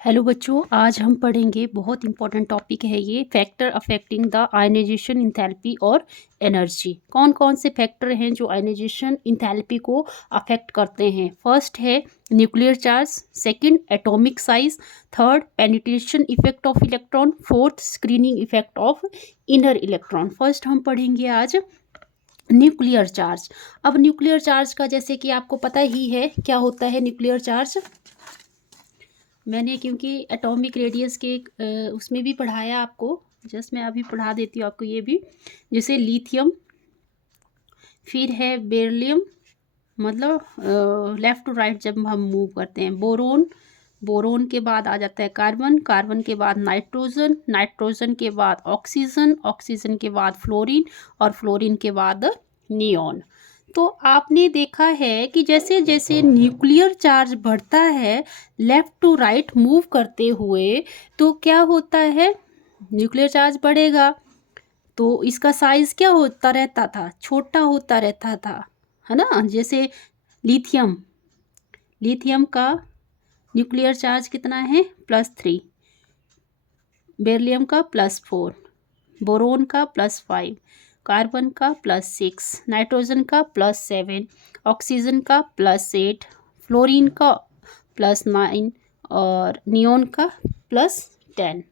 Hello बच्चों, आज हम पढ़ेंगे बहुत इंपॉर्टेंट टॉपिक है ये factor affecting the ionization enthalpy और एनर्जी। कौन कौन से फैक्टर हैं जो आयनाइजेशन इंथैल्पी को अफेक्ट करते हैं। फर्स्ट है nuclear charge, second atomic size, third penetration effect of electron, fourth screening effect of inner electron. First हम पढ़ेंगे आज न्यूक्लियर चार्ज। अब न्यूक्लियर चार्ज का जैसे कि आपको पता ही है क्या होता है न्यूक्लियर चार्ज। मैंने क्योंकि एटॉमिक रेडियस के उसमें भी पढ़ाया आपको, जस्ट मैं अभी पढ़ा देती हूँ आपको ये भी। जैसे लिथियम, फिर है बेरिलियम, मतलब लेफ़्ट टू राइट जब हम मूव करते हैं। बोरोन, बोरोन के बाद आ जाता है कार्बन, कार्बन के बाद नाइट्रोजन, नाइट्रोजन के बाद ऑक्सीजन, ऑक्सीजन के बाद फ्लोरीन और फ्लोरीन के बाद नियॉन। तो आपने देखा है कि जैसे जैसे न्यूक्लियर चार्ज बढ़ता है लेफ़्ट टू राइट मूव करते हुए, तो क्या होता है, न्यूक्लियर चार्ज बढ़ेगा तो इसका साइज़ क्या होता रहता था, छोटा होता रहता था, है ना। जैसे लिथियम, लिथियम का न्यूक्लियर चार्ज कितना है, +3, बेरिलियम का +4, बोरोन का +5, कार्बन का +6, नाइट्रोजन का +7, ऑक्सीजन का +8, फ्लोरीन का +9 और नियॉन का +10।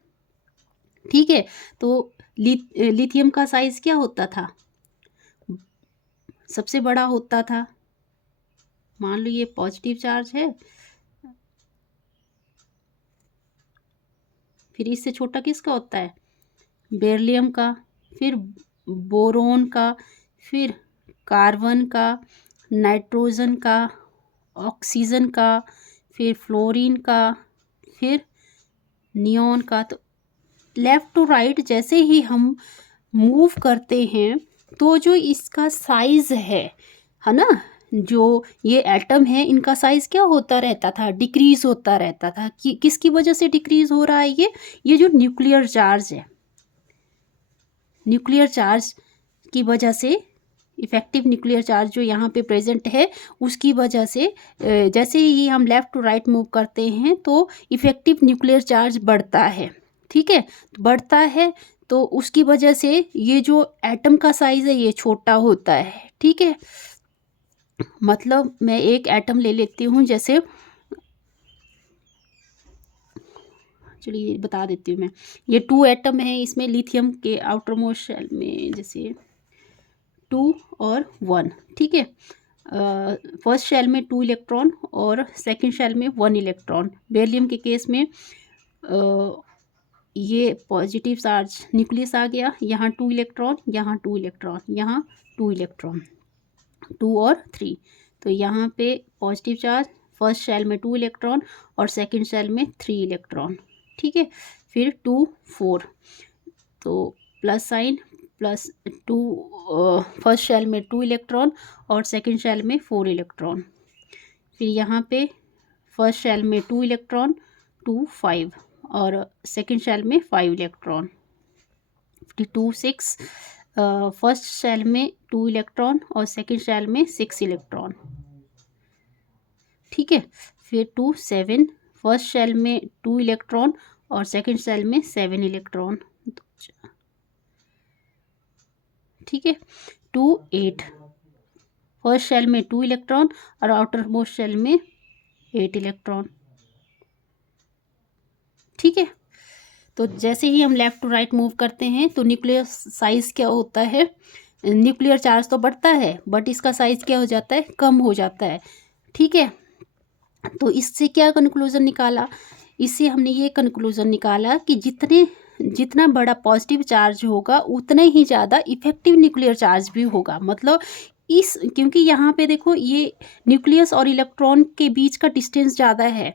ठीक है, तो लिथियम का साइज़ क्या होता था, सबसे बड़ा होता था। मान लो ये पॉजिटिव चार्ज है, फिर इससे छोटा किसका होता है, बेरिलियम का, फिर बोरोन का, फिर कार्बन का, नाइट्रोजन का, ऑक्सीजन का, फिर फ्लोरीन का, फिर नियॉन का। तो लेफ़्ट टू राइट जैसे ही हम मूव करते हैं तो जो इसका साइज़ है ना, जो ये एटम है इनका साइज़ क्या होता रहता था, डिक्रीज़ होता रहता था। कि किसकी वजह से डिक्रीज़ हो रहा है, ये जो न्यूक्लियर चार्ज है, न्यूक्लियर चार्ज की वजह से, इफ़ेक्टिव न्यूक्लियर चार्ज जो यहाँ पे प्रेजेंट है उसकी वजह से जैसे ही हम लेफ़्ट टू राइट मूव करते हैं तो इफ़ेक्टिव न्यूक्लियर चार्ज बढ़ता है। ठीक है, बढ़ता है तो उसकी वजह से ये जो एटम का साइज़ है ये छोटा होता है। ठीक है, मतलब मैं एक एटम ले लेती हूँ, जैसे चलिए बता देती हूँ मैं। ये 2 एटम है, इसमें लिथियम के आउटर मोस्ट शेल में जैसे 2 और 1। ठीक है, फर्स्ट शेल में 2 इलेक्ट्रॉन और सेकंड शेल में 1 इलेक्ट्रॉन। बेरिलियम के केस में ये पॉजिटिव चार्ज न्यूक्लियस आ गया, यहाँ 2 इलेक्ट्रॉन, यहाँ 2 इलेक्ट्रॉन, यहाँ 2 इलेक्ट्रॉन, 2 और 3। तो यहाँ पे पॉजिटिव चार्ज, फर्स्ट शेल में 2 इलेक्ट्रॉन और सेकंड शेल में 3 इलेक्ट्रॉन। ठीक है, फिर 2 4, तो प्लस साइन, +2, फर्स्ट शेल में 2 इलेक्ट्रॉन और सेकंड शेल में 4 इलेक्ट्रॉन। फिर यहाँ पे फर्स्ट शेल में 2 इलेक्ट्रॉन, 2 5 और सेकंड शेल में 5 इलेक्ट्रॉन। 2 6, फर्स्ट शेल में 2 इलेक्ट्रॉन और सेकंड शेल में 6 इलेक्ट्रॉन। ठीक है, फिर 2 7, फर्स्ट शेल में 2 इलेक्ट्रॉन और सेकंड शेल में 7 इलेक्ट्रॉन। ठीक है, 2 8, फर्स्ट शेल में 2 इलेक्ट्रॉन और आउटर मोस्ट शेल में 8 इलेक्ट्रॉन। ठीक है, तो जैसे ही हम लेफ़्ट टू राइट मूव करते हैं तो न्यूक्लियर साइज़ क्या होता है, न्यूक्लियर चार्ज तो बढ़ता है बट इसका साइज़ क्या हो जाता है, कम हो जाता है। ठीक है, तो इससे क्या कंक्लूज़न निकाला, इससे हमने ये कंक्लूज़न निकाला कि जितना बड़ा पॉजिटिव चार्ज होगा उतना ही ज़्यादा इफ़ेक्टिव न्यूक्लियर चार्ज भी होगा। मतलब क्योंकि यहाँ पे देखो ये न्यूक्लियस और इलेक्ट्रॉन के बीच का डिस्टेंस ज़्यादा है।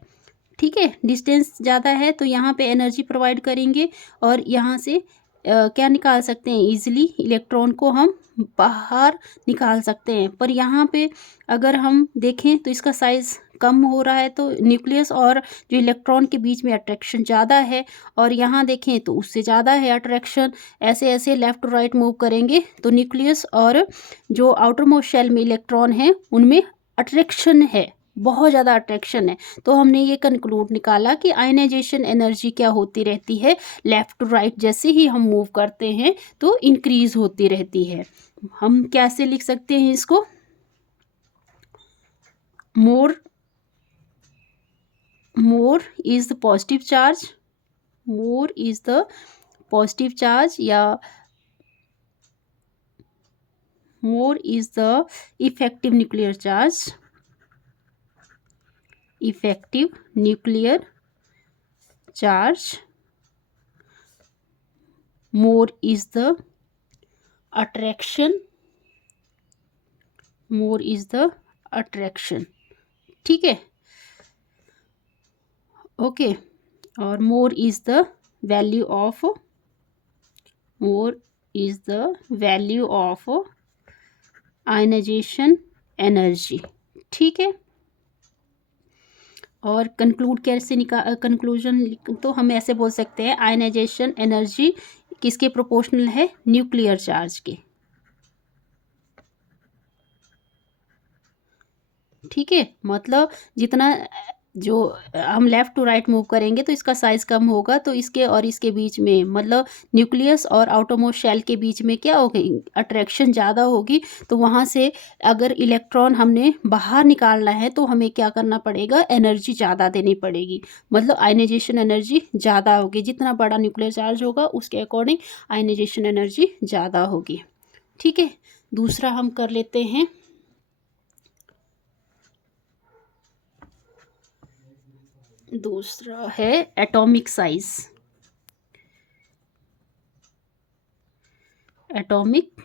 ठीक है, डिस्टेंस ज़्यादा है तो यहाँ पे एनर्जी प्रोवाइड करेंगे और यहाँ से क्या निकाल सकते हैं, इजीली इलेक्ट्रॉन को हम बाहर निकाल सकते हैं। पर यहाँ पे अगर हम देखें तो इसका साइज़ कम हो रहा है, तो न्यूक्लियस और जो इलेक्ट्रॉन के बीच में अट्रैक्शन ज़्यादा है और यहाँ देखें तो उससे ज़्यादा है अट्रैक्शन। ऐसे ऐसे लेफ़्ट टू राइट मूव करेंगे तो न्यूक्लियस और जो आउटर मोस्ट शेल में इलेक्ट्रॉन है उनमें अट्रैक्शन है, बहुत ज़्यादा अट्रैक्शन है। तो हमने ये कंक्लूड निकाला कि आयनाइजेशन एनर्जी क्या होती रहती है, लेफ़्ट टू राइट जैसे ही हम मूव करते हैं तो इंक्रीज़ होती रहती है। हम कैसे लिख सकते हैं इसको? More is the positive charge, more is the positive charge, या more is the effective nuclear charge, effective nuclear charge, more is the attraction, more is the attraction, ठीक है, ओके। और more is the value of, more is the value of ionization energy, ठीक है। और conclude कैसे conclusion तो हम ऐसे बोल सकते हैं, आयनाइजेशन एनर्जी किसके प्रोपोर्शनल है? न्यूक्लियर चार्ज के, ठीक है। मतलब जितना जो हम लेफ़्ट टू राइट मूव करेंगे तो इसका साइज़ कम होगा, तो इसके और इसके बीच में मतलब न्यूक्लियस और आउटरमोस्ट शेल के बीच में क्या होगी? अट्रैक्शन ज़्यादा होगी। तो वहाँ से अगर इलेक्ट्रॉन हमने बाहर निकालना है तो हमें क्या करना पड़ेगा? एनर्जी ज़्यादा देनी पड़ेगी, मतलब आयनाइजेशन एनर्जी ज़्यादा होगी। जितना बड़ा न्यूक्लियर चार्ज होगा उसके अकॉर्डिंग आयनाइजेशन एनर्जी ज़्यादा होगी, ठीक है। दूसरा हम कर लेते हैं, दूसरा है एटॉमिक साइज, एटॉमिक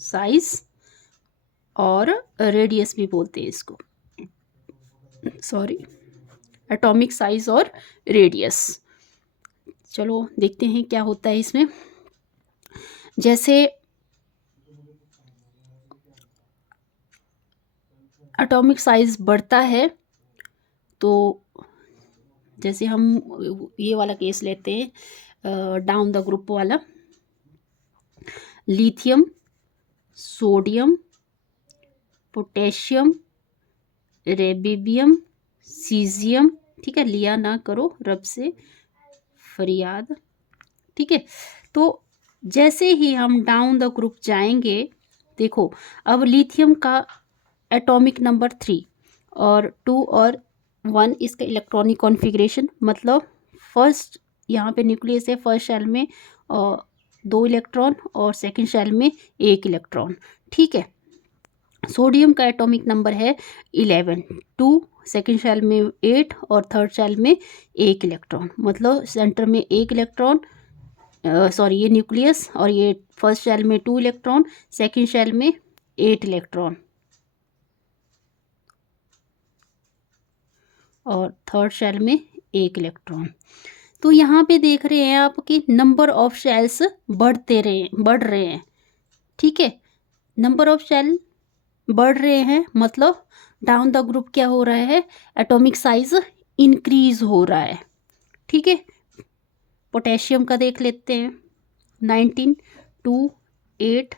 साइज और रेडियस भी बोलते हैं इसको, सॉरी, एटॉमिक साइज और रेडियस। चलो देखते हैं क्या होता है इसमें। जैसे एटॉमिक साइज बढ़ता है तो जैसे हम ये वाला केस लेते हैं, डाउन द ग्रुप वाला, लिथियम, सोडियम, पोटेशियम, रेबियम, सीजियम, ठीक है, लिया ना करो रब से फरियाद, ठीक है। तो जैसे ही हम डाउन द ग्रुप जाएंगे, देखो अब लिथियम का एटॉमिक नंबर 3 और 2 और 1 इसका इलेक्ट्रॉनिक कॉन्फ़िगरेशन, मतलब फर्स्ट यहाँ पे न्यूक्लियस है, फर्स्ट शेल में 2 इलेक्ट्रॉन और सेकंड शेल में 1 इलेक्ट्रॉन, ठीक है। सोडियम का एटॉमिक नंबर है 11, 2 सेकंड शेल में 8 और थर्ड शेल में 1 इलेक्ट्रॉन, मतलब सेंटर में 1 इलेक्ट्रॉन, सॉरी ये न्यूक्लियस, और ये फर्स्ट शेल में 2 इलेक्ट्रॉन, सेकंड शेल में 8 इलेक्ट्रॉन और थर्ड शेल में 1 इलेक्ट्रॉन। तो यहाँ पे देख रहे हैं आप कि नंबर ऑफ शेल्स बढ़ रहे हैं, ठीक है। नंबर ऑफ शेल बढ़ रहे हैं मतलब डाउन द ग्रुप क्या हो रहा है? एटॉमिक साइज इंक्रीज हो रहा है, ठीक है। पोटेशियम का देख लेते हैं, 19, 2, 8,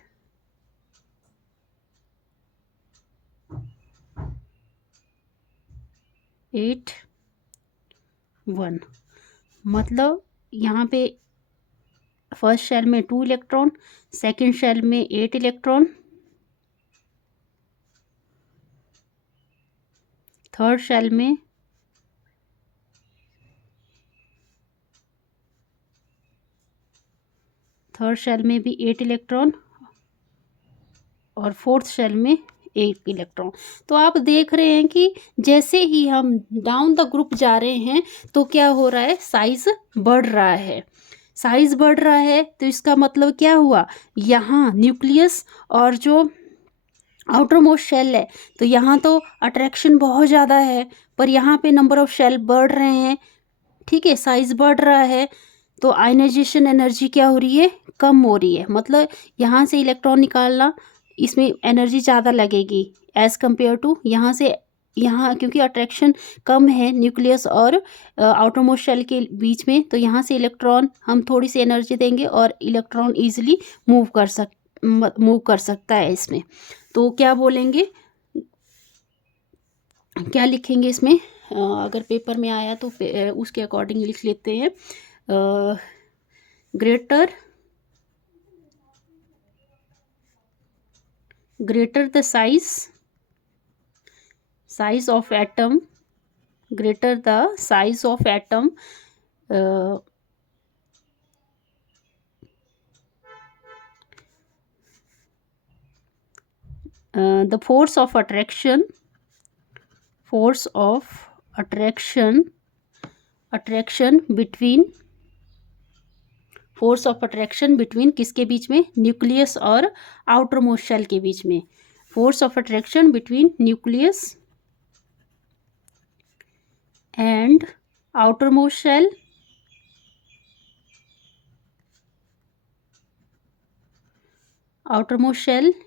8, 1, मतलब यहाँ पे फर्स्ट शेल में 2 इलेक्ट्रॉन, सेकंड शेल में 8 इलेक्ट्रॉन, थर्ड शेल में भी 8 इलेक्ट्रॉन और फोर्थ शेल में 1 इलेक्ट्रॉन। तो आप देख रहे हैं कि जैसे ही हम डाउन द ग्रुप जा रहे हैं तो क्या हो रहा है? साइज बढ़ रहा है, साइज बढ़ रहा है। तो इसका मतलब क्या हुआ? यहाँ न्यूक्लियस और जो आउटर मोस्ट शेल है, तो यहाँ तो अट्रैक्शन बहुत ज़्यादा है, पर यहाँ पे नंबर ऑफ शेल बढ़ रहे हैं, ठीक है, साइज बढ़ रहा है। तो आयनाइजेशन एनर्जी क्या हो रही है? कम हो रही है। मतलब यहाँ से इलेक्ट्रॉन निकालना, इसमें एनर्जी ज़्यादा लगेगी एज़ कम्पेयर टू यहाँ से यहाँ, क्योंकि अट्रैक्शन कम है न्यूक्लियस और आउटर मोस्ट शेल के बीच में। तो यहाँ से इलेक्ट्रॉन हम थोड़ी सी एनर्जी देंगे और इलेक्ट्रॉन ईजिली मूव कर सकता है इसमें। तो क्या बोलेंगे? क्या लिखेंगे इसमें, अगर पेपर में आया तो उसके अकॉर्डिंग लिख लेते हैं। Greater the size of atom, greater the size of atom, the force of attraction between किसके बीच में, न्यूक्लियस और आउटर मोस्ट शेल के बीच में। Force of attraction between nucleus and outer most shell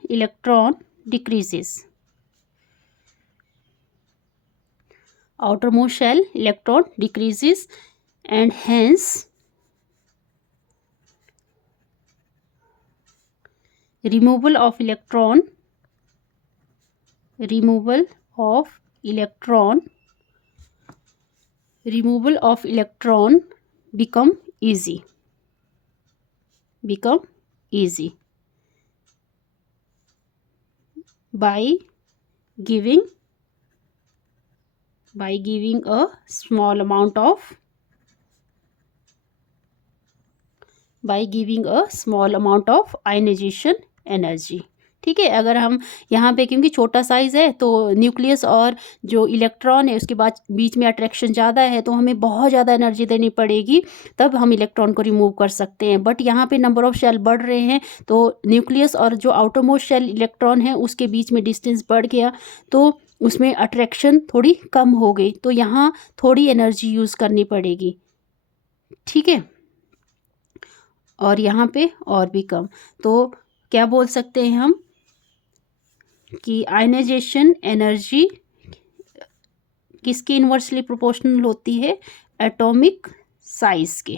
electron decreases. Outermost shell electron decreases and hence removal of electron become easy by giving a small amount of ionization energy। ठीक है, अगर हम यहाँ पे, क्योंकि छोटा साइज है तो न्यूक्लियस और जो इलेक्ट्रॉन है उसके बाद बीच में अट्रैक्शन ज़्यादा है, तो हमें बहुत ज़्यादा एनर्जी देनी पड़ेगी, तब हम इलेक्ट्रॉन को रिमूव कर सकते हैं। बट यहाँ पे नंबर ऑफ शेल बढ़ रहे हैं, तो न्यूक्लियस और जो आउटर मोस्ट शेल इलेक्ट्रॉन है उसके बीच में डिस्टेंस बढ़ गया, तो उसमें अट्रैक्शन थोड़ी कम हो गई, तो यहाँ थोड़ी एनर्जी यूज़ करनी पड़ेगी। ठीक है, और यहाँ पे और भी कम। तो क्या बोल सकते हैं हम कि आयनाइजेशन एनर्जी किसके इन्वर्सली प्रोपोर्शनल होती है, एटॉमिक साइज के।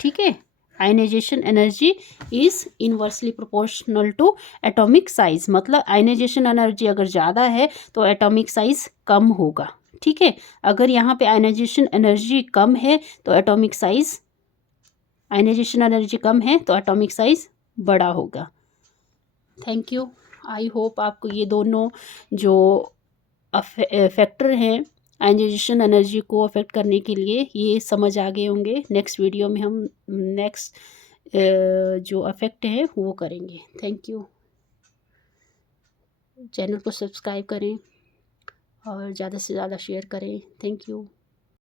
ठीक है, ionization energy is inversely proportional to atomic size, मतलब आयनाइजेशन एनर्जी अगर ज़्यादा है तो एटॉमिक साइज कम होगा। ठीक है, अगर यहाँ पे आयनाइजेशन एनर्जी कम है तो एटॉमिक साइज बड़ा होगा। Thank you. आई होप आपको ये दोनों जो फैक्टर हैं आयनाइजेशन एनर्जी को अफेक्ट करने के लिए, ये समझ आ गए होंगे। नेक्स्ट वीडियो में हम नेक्स्ट जो अफेक्ट है वो करेंगे। Thank you. चैनल को सब्सक्राइब करें और ज़्यादा से ज़्यादा शेयर करें। Thank you.